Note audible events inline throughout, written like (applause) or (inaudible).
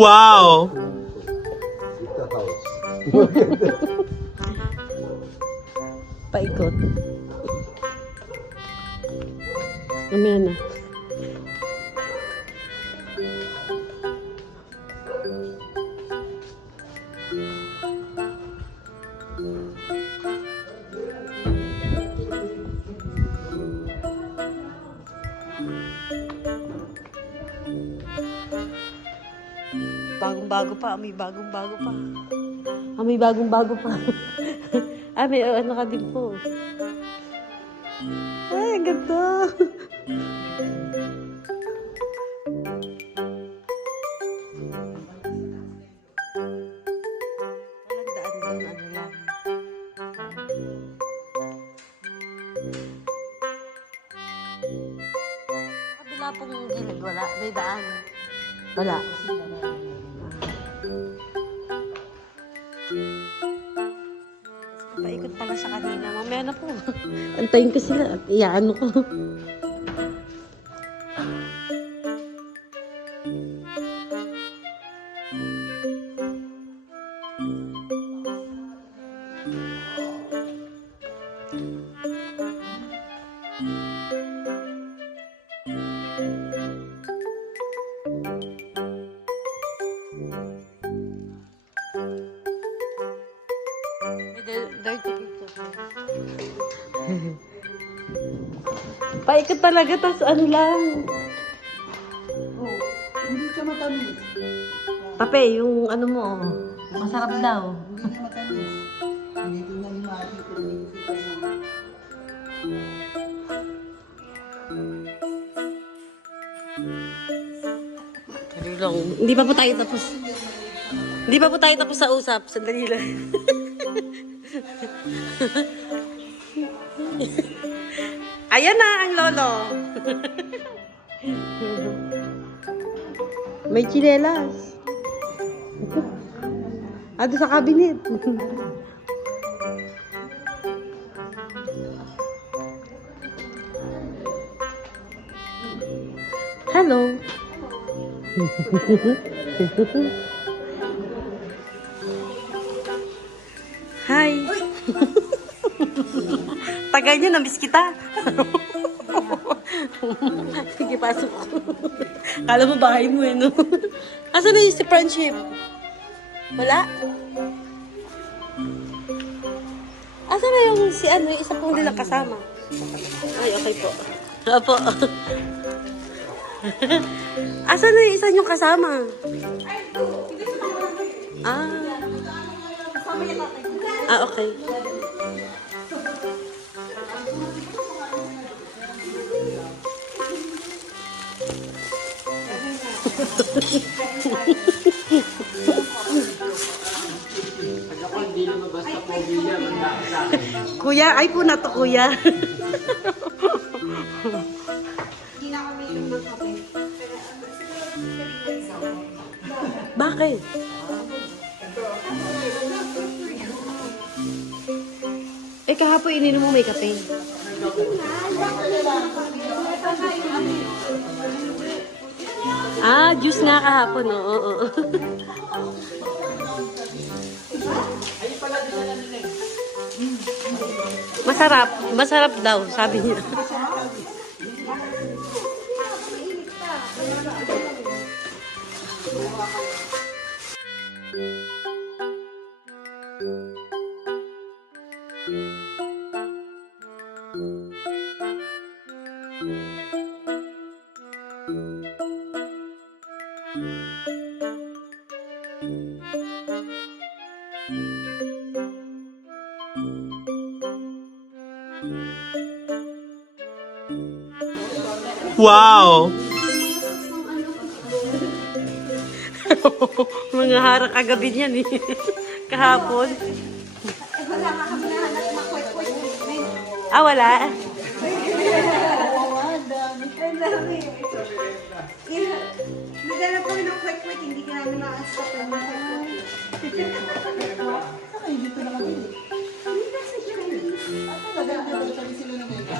Wow! Ito house. Paikot. Mamaya na. Bagong-bago pa, may bagong-bago pa. Ah, may bagong-bago pa. (laughs) ah, may uh, ano ka din po. Ay, ang ganda. Kabila pong gilid, wala. May daan. Wala. Paikot Antayin ko sila at iyaano ko. May Paikot talaga, tas ano lang. Hindi siya matamis. Pape, yung ano mo, masarap daw. Hindi siya matamis. Hindi ko na limaki. Pero lang, hindi pa po tayo tapos. Hindi pa po tayo tapos sa usap. Sandali lang. (laughs) Ayan na ang lolo. (laughs) May chinelas. Ado sa cabinet. (laughs) Hello. (laughs) Niyo, namiss kita. (laughs) Sige, pasok. Kala mo bahay mo eh, no? (laughs) Asan na yung si friendship? Wala? Asan na yung si ano, yung isa pong nilang kasama? Ay, okay po. Opo. (laughs) Asan na yung isa niyong kasama? Ah. Ah, okay. Kuya, ay po na to, kuya. Bakit? Eh, kahapon ininom mo may kape. Ah, juice nga kahapon, oo. oo. masarap, masarap daw, sabi niya. Wow! (laughs) Mga harang kagabi niyan eh. Kahapon. Ah, wala? namin na ang sa Ay, dito na kami. Kami na sa Chinese. At maganda ba kami sila ng mga?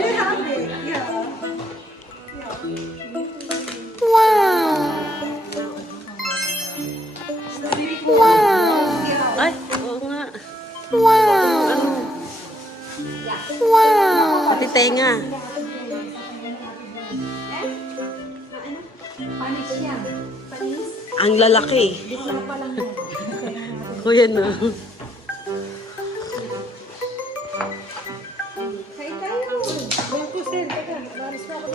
Grabe. Yeah. Wow! Wow! Ay, oo nga. Wow! Wow! Pati tenga. Ang lalaki. Kuya na. Kain tayo. Yung kusin, teka, naris na ako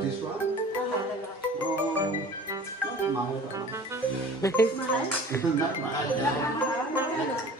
This one? Oh, (laughs) not mahal. Not mahal.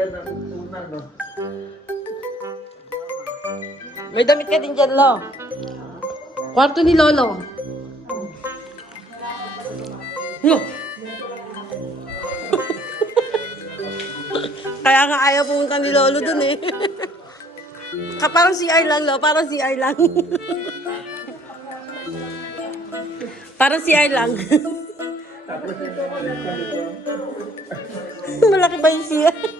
Uh-huh. May damit ka din dyan, Lo. Kwarto ni Lolo. Yo. (laughs) Kaya nga ayaw pumunta ni Lolo dun eh. Ka (laughs) parang CR lang, Lo. Parang CR lang. (laughs) parang CR lang. Malaki ba yung CR?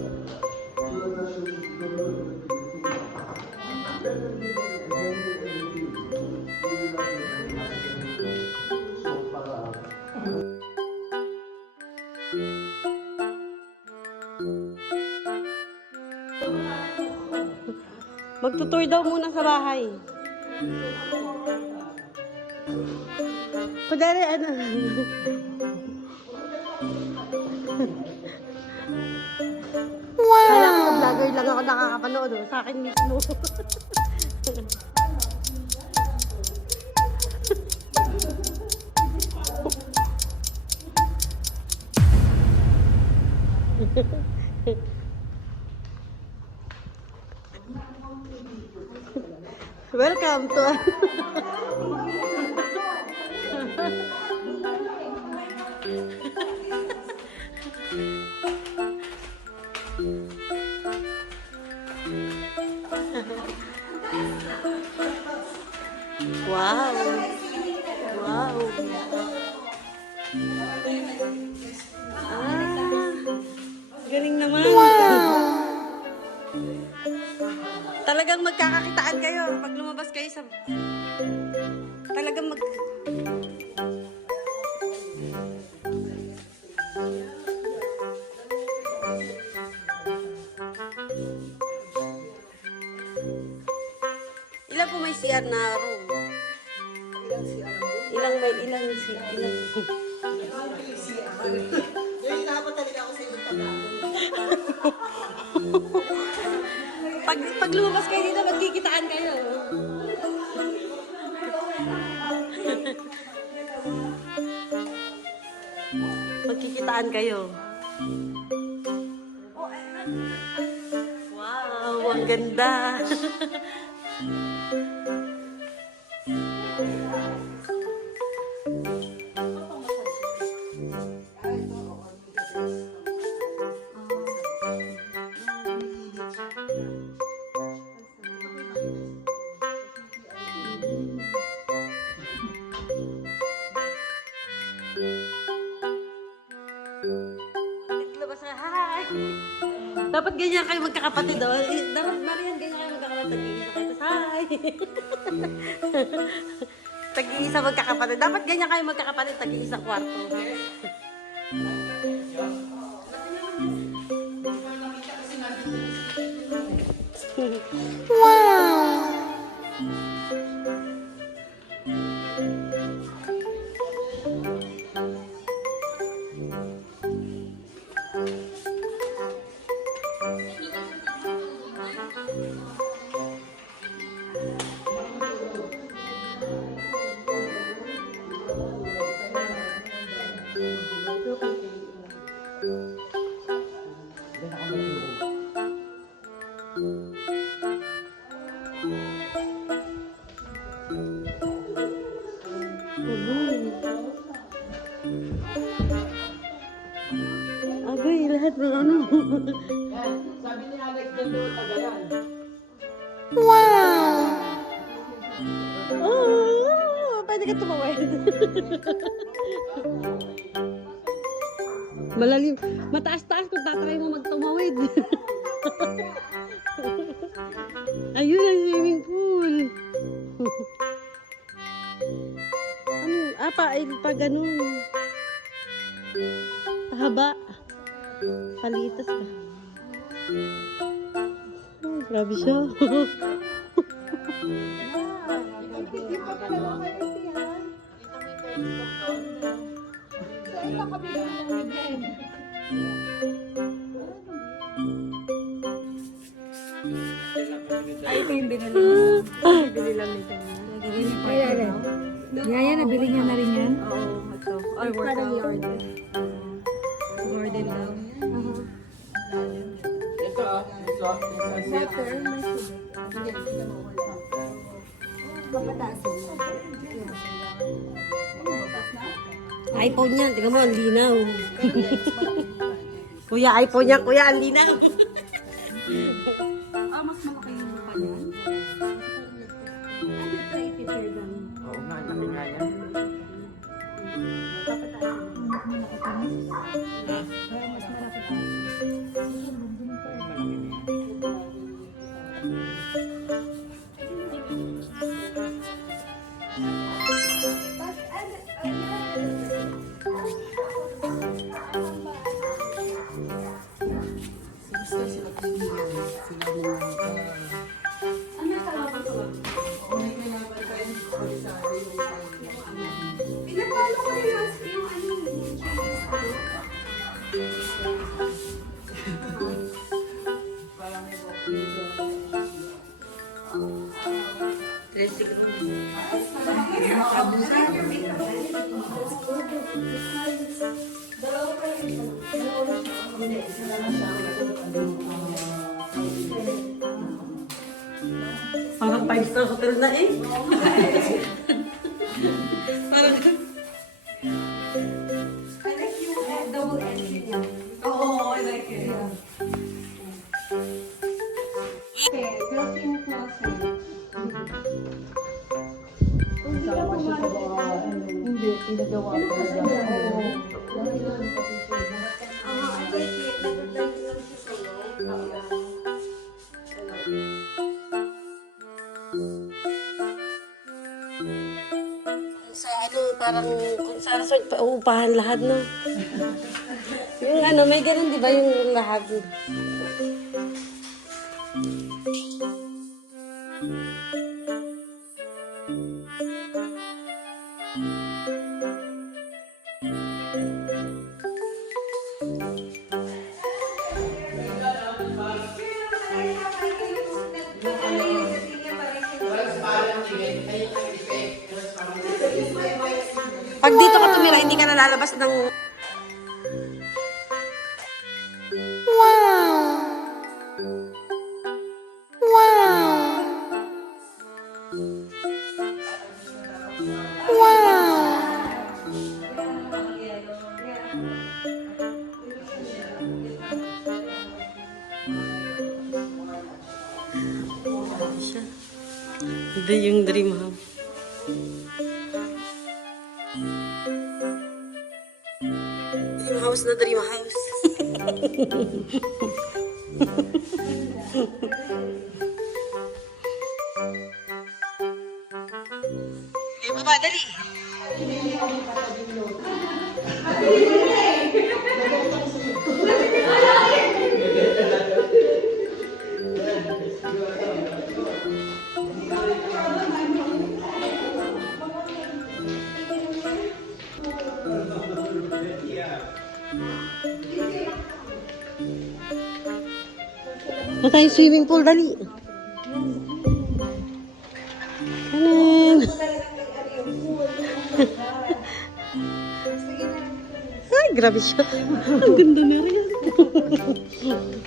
Magtutour daw muna sa bahay. Kudari, ano? wow! Kala ko vlogger lang ako nakakapanood. oh. Sa akin mismo. (laughs) Welcome to... (laughs) wow! Wow! May CR na room? Ilang ano? Ilang may ilang si ilang Yung dapat talaga ako sa pagkakas. pag pag lumabas kayo dito magkikitaan kayo. magkikitaan kayo. Wow, ang ganda. Dapat ganyan kayo magkakapatid, oh. Eh, Dapat Marian, ganyan kayo magkakapatid. Tag-iisa kayo, hi! (laughs) Tag-iisa magkakapatid. Dapat ganyan kayo magkakapatid, tag-iisa kwarto. Agay, Tagayan. Oh, pwede ka tumawid. (laughs) Malalim. Mataas-taas kung tatry mo magtumawid. (laughs) Ayun ang swimming pool. (laughs) ano? Ah, pa, ay, pa ganun. Pahaba. Palitas ka. Ng weekend. Ay, yung binili mo. Bibili lang nito. Ay, ay, ay. Yaya, nabili niya na rin yan? Oo, ito. Ay, workout. Gordon lang. Ah, ito, iPhone yan. Tingnan mo, ang linaw. (laughs) kuya, iPhone yan. Kuya, ang linaw. Ah, (laughs) mas malaki yung mukha niya. Ano ito, i-prepare lang? Oo nga, laki nga yan. Pero mas malaki pa. Parang five star hotel na eh. Parang... (laughs) Sa ano, parang kung sa resort, uupahan lahat, no? (laughs) yung ano, may ganun, di ba, yung lahat. Hindi ka nalalabas ng... siya. Ito yung dream house. Dream house (laughs) Na tayo swimming pool, dali. Kanan. (laughs) Ay, grabe siya. Ang ganda na rin. (laughs)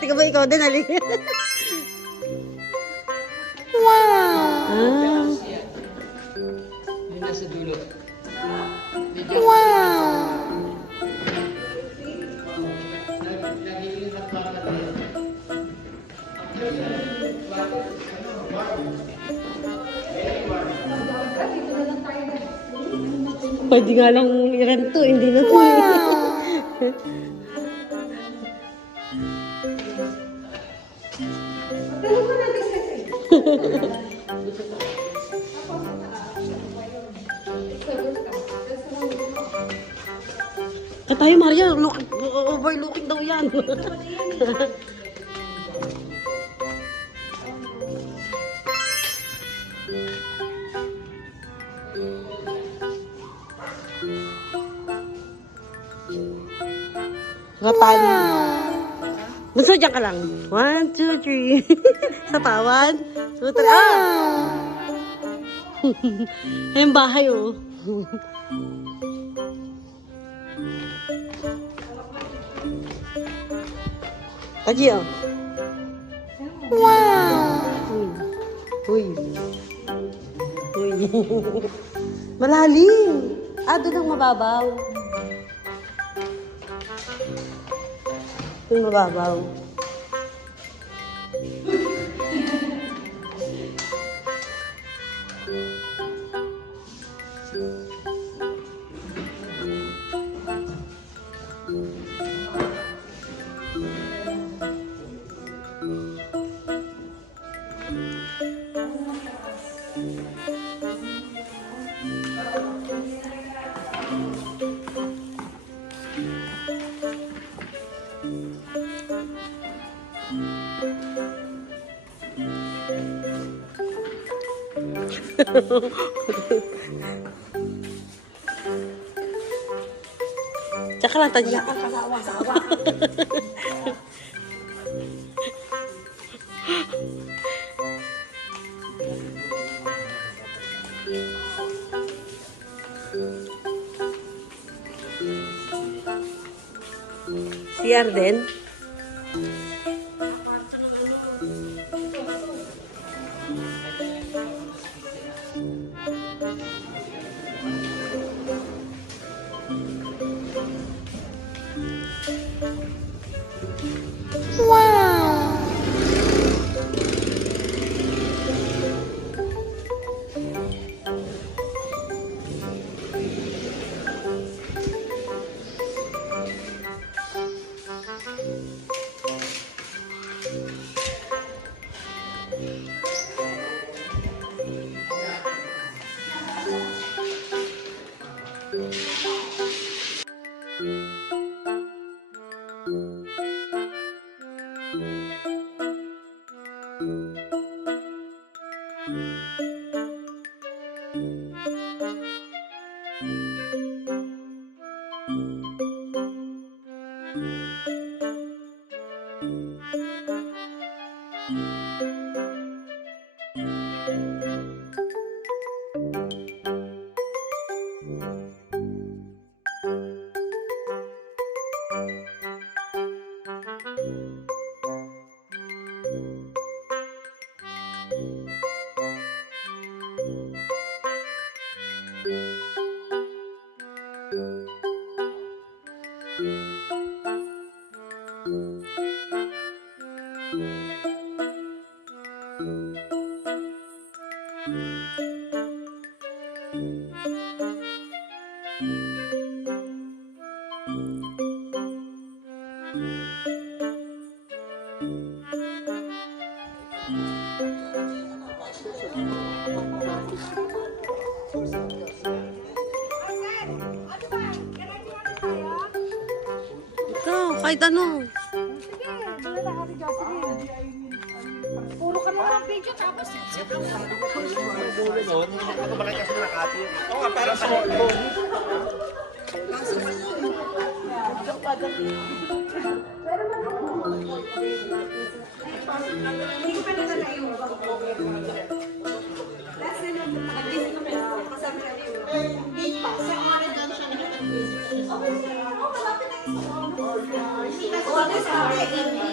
Tingnan mo ikaw din, Ali. (laughs) Pwede nga lang i-rent to, hindi na to. eh. (laughs) Maria. Look, overlooking daw yan. (laughs) Ratan. Bunso, dyan ka lang. One, two, three. (laughs) Sa pa. One, two, three. Ah! (laughs) Ayun bahay, oh. Aji, oh. Wow! Uy. Uy. (laughs) Malalim. Ah, doon ang mababaw. Doon mababaw. Tsaka lang, (laughs) tadya. Si Arden. Ikaw, kahit ano. Puro ka naman ang video tapos Hindi ko pa natalayo. Nag-visit. Okay, sir. Oh,